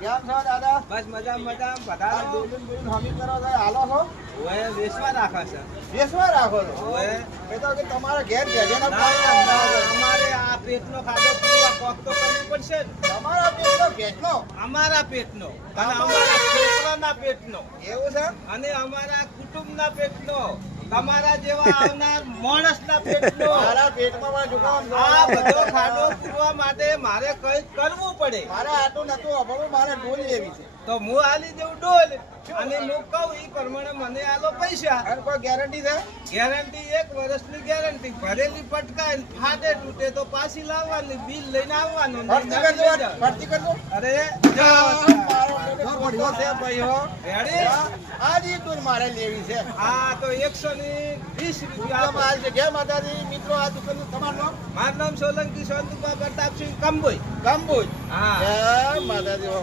કેમ છો દાદા? બસ મજામાં મજામાં આ પધારો. બિલ્ડિંગ બિલ્ડિંગ હમી કરો છો, હાલો છો? ઓએ વેચવા રાખે છે. બેસવા રાખો છો? ઓએ એ તો કે તમારા ઘેર ભેજાના ના, પાણી ના, ના અમારે આ પેટનો ખાધો પીવા કોક તો કરવું પડશે ને. તમારા પેટનો ભેજનો અમારા પેટનો અને અમારા છોકરાના પેટનો એવું છે? અને અમારા કુટુંબના પેટનો, તમારા જેવા આવનાર માણસના પેટનો. મારા પેટમાં પણ જુકામ છે. આ બધો ખાડો પૂરવા માટે મારે કંઈક કરવું પડે. મારે આટલું નતું અભણું, મારે ડોલ લેવી છે. તો હું આલી દેવું ડોલ અને હું કહું ઈ પ્રમાણે મને આલો પૈસા. અને કોઈ ગેરંટી છે? ગેરંટી 1 વર્ષની ગેરંટી. ભરેલી પટકાય ફાટે તૂટે તો પાછી લાવવાની, બિલ લઈને આવવાનું. ભરતી કરજો, ભરતી કરજો. અરે મારો પેટે ખોટો છે ભાઈ હો. રેડી? આ જ ડોલ મારે લેવી છે. હા તો 120 રૂપિયા આપો. આજ જગ્યા માતાજી મિત્રો, આ દુકાન તમારું નામ? મારું નામ સોલંકી સોનતુભા પ્રતાપસિંહ કંબોઈ. ગામબોજ. હા જય માતાજી.